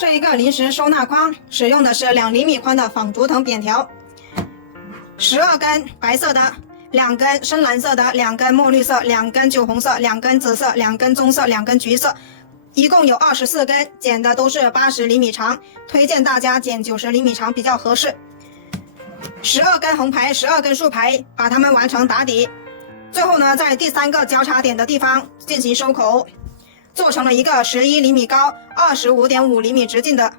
这一个临时收纳筐使用的是2厘米宽的仿竹藤扁条，12根白色的，2根深蓝色的，2根墨绿色，2根酒红色，2根紫色，2根棕色，2根橘色，一共有24根，剪的都是80厘米长，推荐大家剪90厘米长比较合适。12根横排，12根竖排，把它们完成打底。最后呢，在第3个交叉点的地方进行收口，做成了一个11厘米高、25.5厘米直径的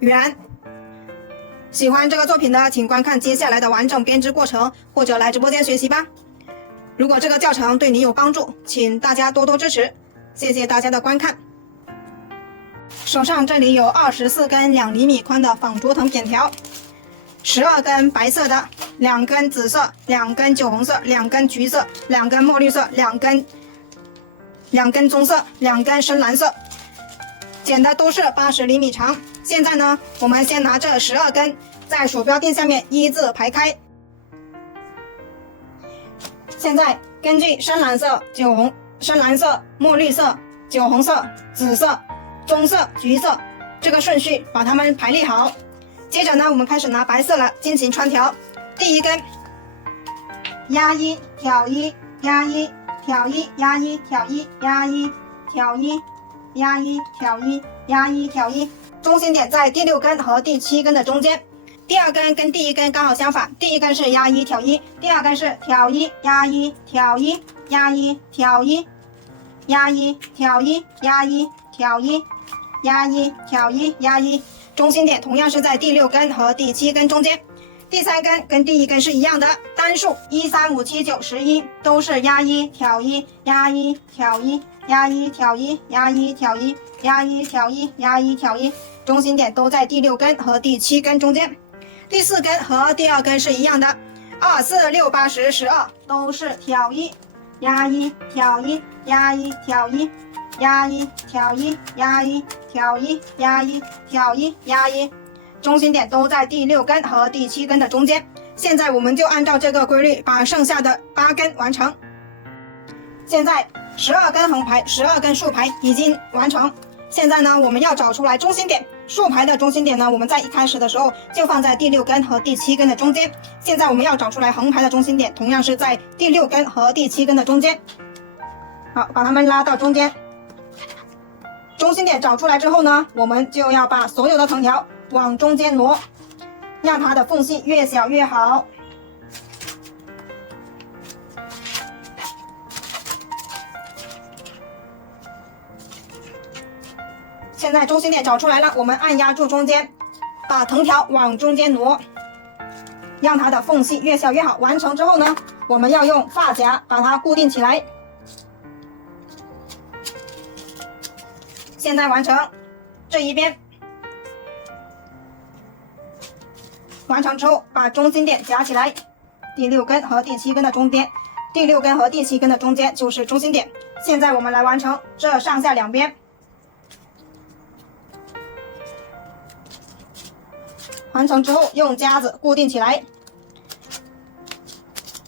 圆。喜欢这个作品的，请观看接下来的完整编织过程，或者来直播间学习吧。如果这个教程对你有帮助，请大家多多支持，谢谢大家的观看。手上这里有24根2厘米宽的仿竹藤扁条，12根白色的，2根紫色，2根酒红色，2根橘色，2根墨绿色，2根棕色，2根深蓝色，剪的都是80厘米长。现在呢，我们先拿这12根在鼠标垫下面一字排开。现在根据深蓝色、墨绿色、酒红色、紫色、棕色、橘色这个顺序把它们排列好。接着呢，我们开始拿白色了进行穿条。第一根压一挑一，压一挑一，压一挑一，压一挑一，压一挑一，压一挑一，中心点在第6根和第7根的中间。第2根跟第1根刚好相反，第1根是压一挑一，第2根是挑一压一挑一，压一挑一，压一挑一，压一挑一，压一挑一，压一，中心点同样是在第6根和第7根中间。第3根跟第1根是一样的，单数1、3、5、7、9、11都是压一挑一，压一挑一，压一挑一，压一挑一，压一挑一，压一挑一，中心点都在第6根和第7根中间。第4根和第2根是一样的，2、4、6、8、10、12都是挑一，压一挑一，压一挑一，压一挑一，压一挑一，压一挑一，压一，中心点都在第6根和第7根的中间。现在我们就按照这个规律把剩下的8根完成。现在12根横排，12根竖排已经完成。现在呢，我们要找出来中心点。竖排的中心点呢，我们在一开始的时候就放在第6根和第7根的中间。现在我们要找出来横排的中心点，同样是在第6根和第7根的中间。好，把它们拉到中间。中心点找出来之后呢，我们就要把所有的藤条往中间挪，让它的缝隙越小越好。现在中心点找出来了，我们按压住中间，把藤条往中间挪，让它的缝隙越小越好。完成之后呢，我们要用发夹把它固定起来。现在完成这一边，完成之后把中心点夹起来，第6根和第7根的中间，第6根和第7根的中间就是中心点。现在我们来完成这上下两边。完成之后用夹子固定起来。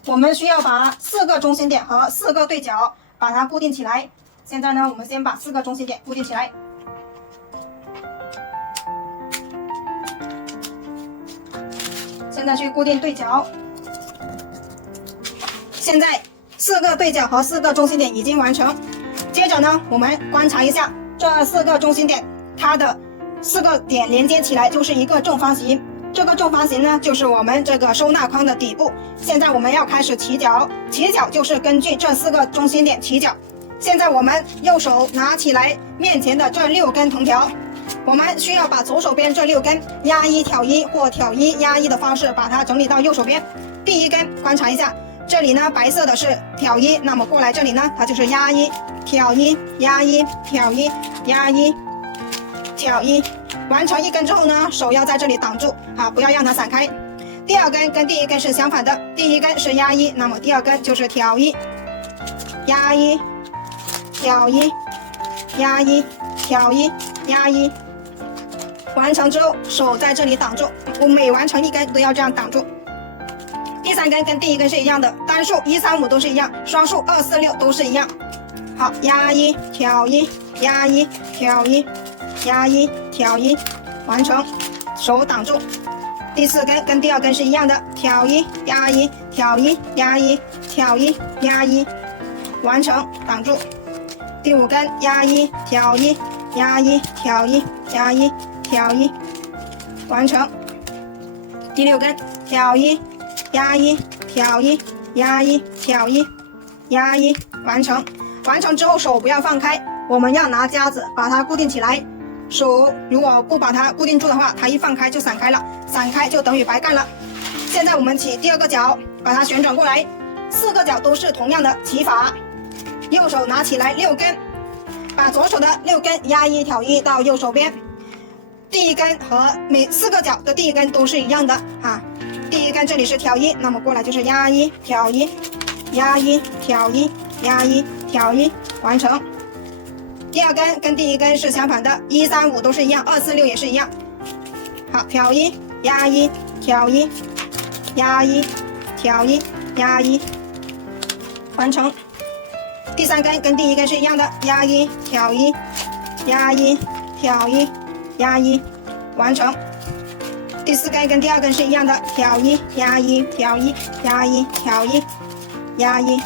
我们需要把4个中心点和4个对角把它固定起来。现在呢，我们先把4个中心点固定起来。现在去固定对角。现在4个对角和4个中心点已经完成。接着呢，我们观察一下这4个中心点，它的4个点连接起来就是一个正方形。这个正方形呢，就是我们这个收纳筐的底部。现在我们要开始起角，起角就是根据这4个中心点起角。现在我们右手拿起来面前的这6根藤条，我们需要把左手边这6根压一挑一或挑一压一的方式把它整理到右手边。第1根观察一下，这里呢白色的是挑一，那么过来这里呢，它就是压一挑一压一挑一压一挑一。完成1根之后呢，手要在这里挡住啊，不要让它散开。第2根跟第1根是相反的，第1根是压一，那么第2根就是挑一压一挑一压一挑一压一。完成之后手在这里挡住，我每完成1根都要这样挡住。第3根跟第1根是一样的，单数1、3、5都是一样，双数2、4、6都是一样。好，压一挑一压一挑一压一挑一完成，手挡住。第4根跟第2根是一样的，挑一压一，挑一压一，挑一压一，完成，挡住。第5根压一挑一压一，挑一压一，挑一，完成。第6根挑一压一，挑一压一，挑一压一，完成。完成之后手不要放开，我们要拿夹子把它固定起来。手如果不把它固定住的话，它一放开就散开了，散开就等于白干了。现在我们起第2个角，把它旋转过来，4个角都是同样的起法。右手拿起来6根，把左手的6根压一挑一到右手边。第1根和每4个角的第1根都是一样的啊。第1根这里是挑一，那么过来就是压一挑一，压一挑一，压一挑一，完成。第2根跟第1根是相反的，1、3、5都是一样，2、4、6也是一样。好，挑一压一挑一，压一挑一，压一，完成。第3根跟第1根是一样的，压一挑一，压一挑一，压一，完成。第4根跟第2根是一样的，挑一压一挑一，压一挑一，压一，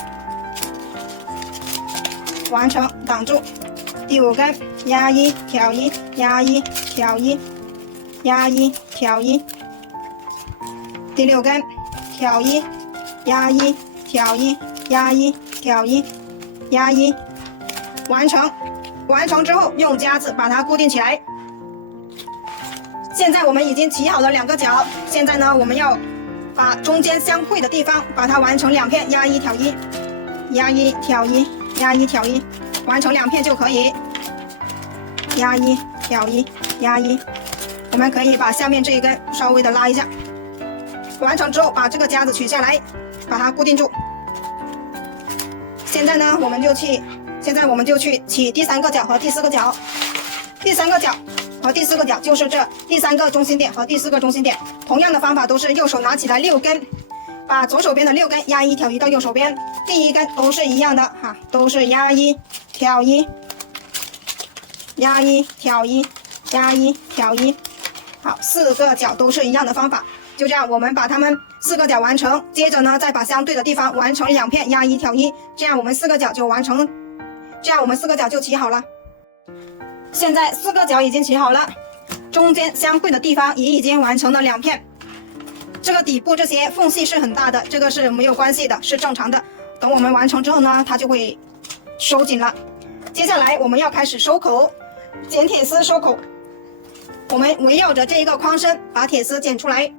完成，挡住。第5根压一挑一，压一挑一，压一挑一。第6根挑一压一挑一，压一挑一，压一，完成。完成之后用夹子把它固定起来。现在我们已经起好了2个角，现在呢我们要把中间相会的地方把它完成2片，压一挑一，压一挑一，压一挑一，完成2片就可以。压一挑一，压一，我们可以把下面这一根稍微的拉一下。完成之后把这个夹子取下来，把它固定住。现在呢我们就去起第3个角和第4个角。第3个角和第4个角就是这第3个中心点和第4个中心点，同样的方法都是右手拿起来6根，把左手边的6根压一挑一到右手边。第1根都是一样的哈，都是压一挑一，压一挑一，压一挑一。好，4个角都是一样的方法，就这样我们把它们4个角完成，接着呢再把相对的地方完成2片，压一挑一，这样我们4个角就完成，这样我们4个角就起好了。现在4个角已经起好了，中间相会的地方也已经完成了2片。这个底部这些缝隙是很大的，这个是没有关系的，是正常的。等我们完成之后呢，它就会收紧了。接下来我们要开始收口，剪铁丝收口。我们围绕着这一个框身把铁丝剪出来，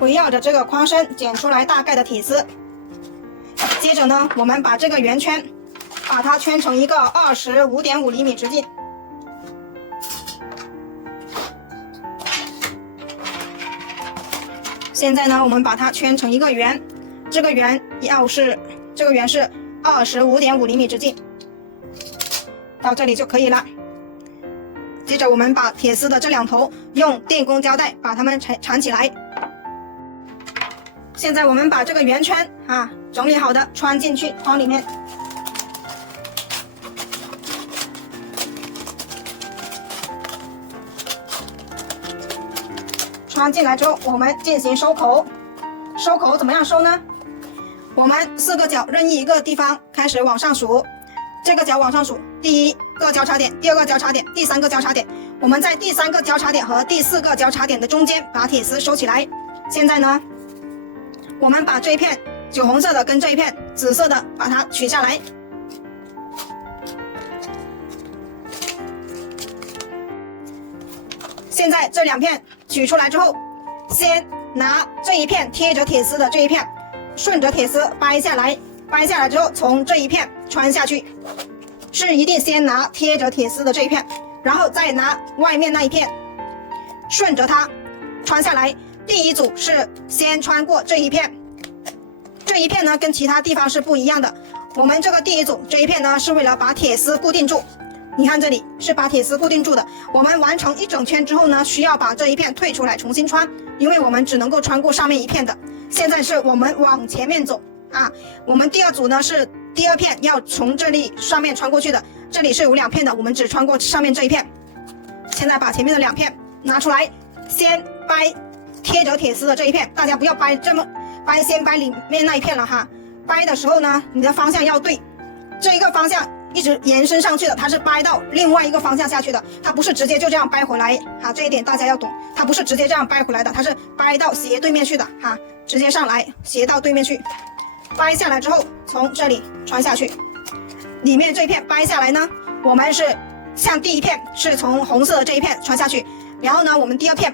围绕着这个框身剪出来大概的铁丝。接着呢，我们把这个圆圈把它圈成一个25.5厘米直径。现在呢，我们把它圈成一个圆，这个圆是25.5厘米直径，到这里就可以了。接着我们把铁丝的这2头用电工胶带把它们缠起来。现在我们把这个圆圈整理好的穿进去框里面。穿进来之后，我们进行收口。收口怎么样收呢？我们4个角任意一个地方开始往上数，这个角往上数，第1个交叉点，第2个交叉点，第3个交叉点。我们在第3个交叉点和第4个交叉点的中间把铁丝收起来。现在呢，我们把这一片酒红色的跟这一片紫色的把它取下来。现在这2片取出来之后，先拿这一片贴着铁丝的这一片，顺着铁丝掰下来，掰下来之后从这一片穿下去，是一定先拿贴着铁丝的这一片，然后再拿外面那一片，顺着它穿下来。第一组是先穿过这一片，这一片呢跟其他地方是不一样的。我们这个第一组这一片呢是为了把铁丝固定住，你看这里是把铁丝固定住的。我们完成1整圈之后呢，需要把这一片退出来重新穿，因为我们只能够穿过上面一片的。现在是我们往前面走我们第2组呢是第2片要从这里上面穿过去的，这里是有2片的，我们只穿过上面这一片。现在把前面的2片拿出来，先掰贴着铁丝的这一片，大家不要掰这么掰，先掰里面那一片了哈。掰的时候呢，你的方向要对，这一个方向一直延伸上去的，它是掰到另外一个方向下去的，它不是直接就这样掰回来哈，这一点大家要懂，它不是直接这样掰回来的，它是掰到斜对面去的哈，直接上来斜到对面去，掰下来之后从这里穿下去，里面这一片掰下来呢，我们是像第一片是从红色的这一片穿下去，然后呢，我们第二片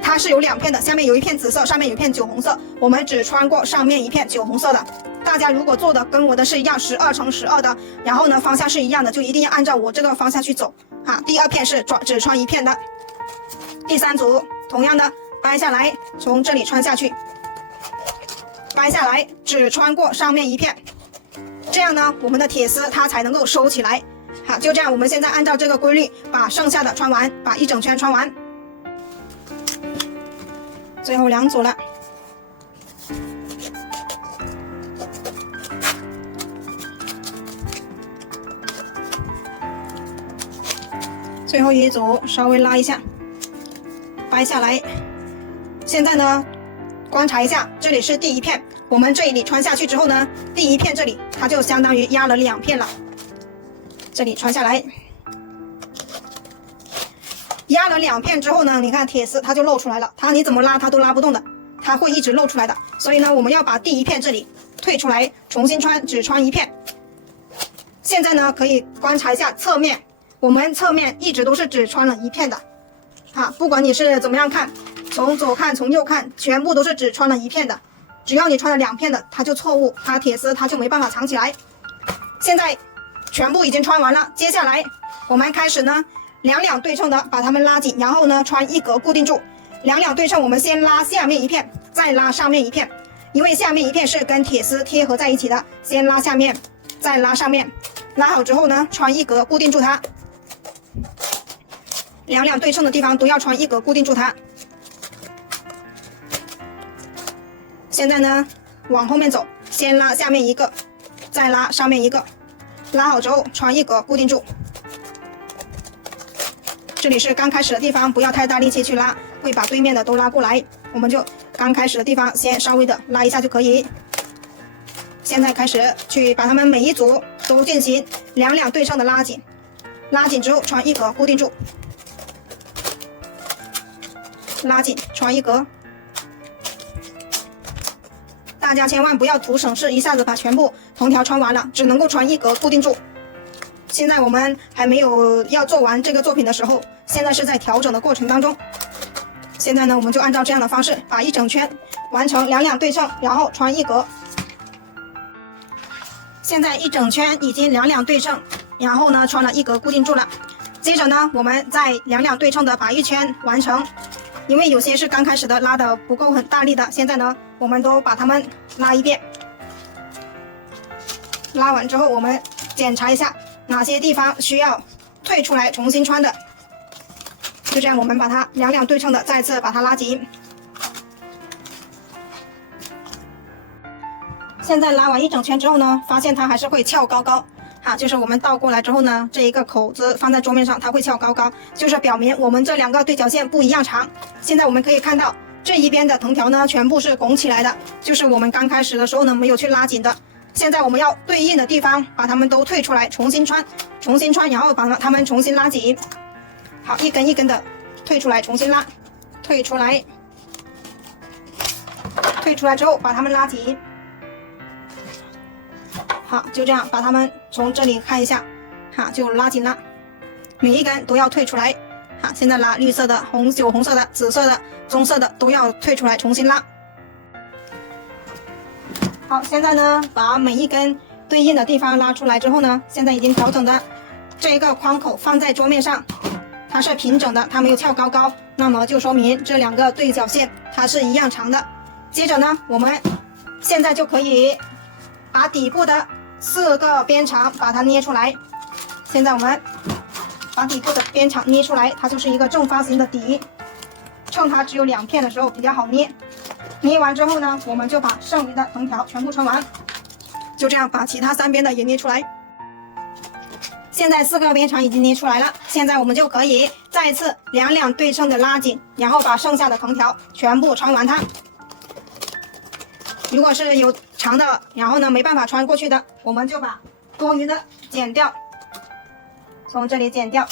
它是有2片的，下面有一片紫色，上面有一片酒红色，我们只穿过上面一片酒红色的。大家如果做的跟我的是一样，12×12的，然后呢方向是一样的，就一定要按照我这个方向去走啊。第2片是只穿1片的，第3组同样的掰下来，从这里穿下去，掰下来只穿过上面1片，这样呢我们的铁丝它才能够收起来。好，就这样，我们现在按照这个规律把剩下的穿完，把1整圈穿完。最后2组了。最后一组稍微拉一下，掰下来。现在呢，观察一下，这里是第1片，我们这里穿下去之后呢，第1片这里它就相当于压了2片了。这里穿下来，压了2片之后呢，你看铁丝它就露出来了，它你怎么拉它都拉不动的，它会一直露出来的。所以呢，我们要把第1片这里退出来，重新穿，只穿1片。现在呢，可以观察一下侧面。我们侧面一直都是只穿了1片的，不管你是怎么样看，从左看从右看，全部都是只穿了1片的。只要你穿了2片的，它就错误，它铁丝它就没办法藏起来。现在全部已经穿完了，接下来我们开始呢，两对称的把它们拉紧，然后呢穿1格固定住。两对称，我们先拉下面1片，再拉上面1片，因为下面1片是跟铁丝贴合在一起的，先拉下面，再拉上面，拉好之后呢，穿1格固定住它。两对称的地方都要穿1格固定住它。现在呢，往后面走，先拉下面1个，再拉上面1个，拉好之后穿1格固定住。这里是刚开始的地方，不要太大力气去拉，会把对面的都拉过来。我们就刚开始的地方先稍微的拉一下就可以。现在开始去把它们每一组都进行两对称的拉紧，拉紧之后穿1格固定住。拉紧，穿1格。大家千万不要图省事，一下子把全部铜条穿完了，只能够穿1格固定住。现在我们还没有要做完这个作品的时候，现在是在调整的过程当中。现在呢，我们就按照这样的方式把1整圈完成两对称，然后穿1格。现在1整圈已经两对称，然后呢穿了1格固定住了。接着呢，我们再两对称的把1圈完成。因为有些是刚开始的拉的不够很大力的，现在呢我们都把它们拉一遍。拉完之后我们检查一下哪些地方需要退出来重新穿的，就这样我们把它两对称的再次把它拉紧。现在拉完1整圈之后呢，发现它还是会翘高高就是我们倒过来之后呢，这一个口子放在桌面上，它会翘高高，就是表明我们这2个对角线不一样长。现在我们可以看到这一边的藤条呢，全部是拱起来的，就是我们刚开始的时候呢没有去拉紧的。现在我们要对应的地方把它们都退出来，重新穿，然后把它们重新拉紧。好，一根一根的退出来，重新拉，退出来之后把它们拉紧。好，就这样把它们从这里看一下，就拉紧了，每一根都要退出来。好，现在拉绿色的、酒红色的、紫色的、棕色的都要退出来，重新拉。好，现在呢，把每一根对应的地方拉出来之后呢，现在已经调整的这个框口放在桌面上，它是平整的，它没有翘高高，那么就说明这2个对角线它是一样长的。接着呢，我们现在就可以把底部的4个边长把它捏出来。现在我们把底部的边长捏出来，它就是一个正方形的底，趁它只有2片的时候比较好捏。捏完之后呢，我们就把剩余的藤条全部穿完，就这样把其他3边的也捏出来。现在4个边长已经捏出来了，现在我们就可以再次两对称的拉紧，然后把剩下的藤条全部穿完它。如果是有长的，然后呢没办法穿过去的，我们就把多余的剪掉，从这里剪掉。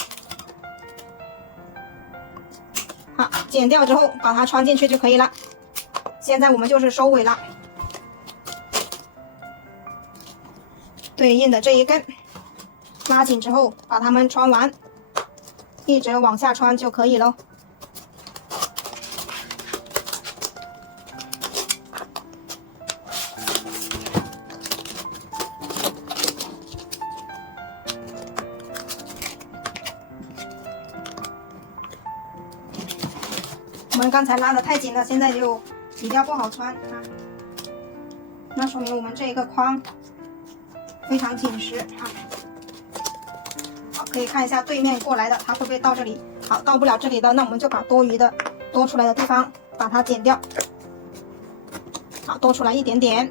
好，剪掉之后把它穿进去就可以了。现在我们就是收尾了，对应的这一根拉紧之后把它们穿完，一直往下穿就可以了。我们刚才拉的太紧了，现在就比较不好穿啊，那说明我们这一个框非常紧实啊。好，可以看一下对面过来的，它会不会到这里？好，到不了这里的，那我们就把多出来的地方把它剪掉。好，多出来一点点，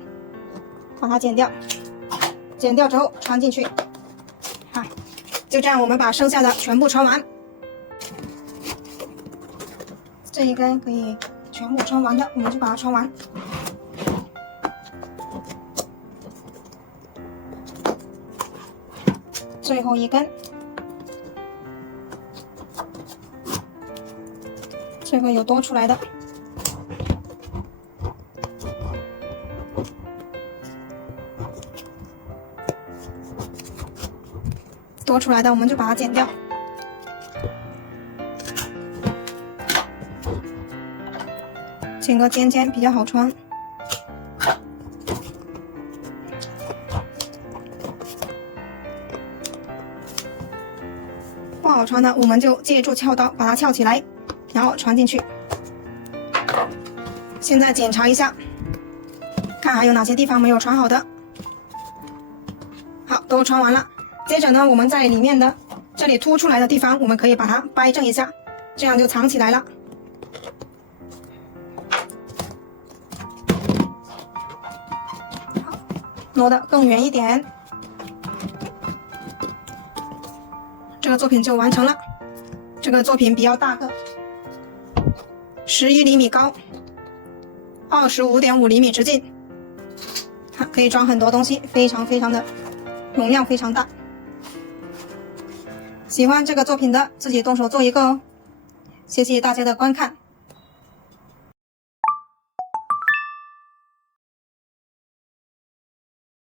把它剪掉。剪掉之后穿进去，啊，就这样，我们把剩下的全部穿完。这一根可以全部穿完的，我们就把它穿完。最后一根，这个有多出来的，多出来的我们就把它剪掉。剪个尖尖比较好穿。不好穿的，我们就借助撬刀把它撬起来，然后穿进去。现在检查一下，看还有哪些地方没有穿好的。好，都穿完了。接着呢，我们在里面的这里凸出来的地方，我们可以把它掰正一下，这样就藏起来了。挪得更远一点，这个作品就完成了。这个作品比较大个，11厘米高，25.5厘米直径，它可以装很多东西，非常的容量非常大。喜欢这个作品的自己动手做一个哦。谢谢大家的观看。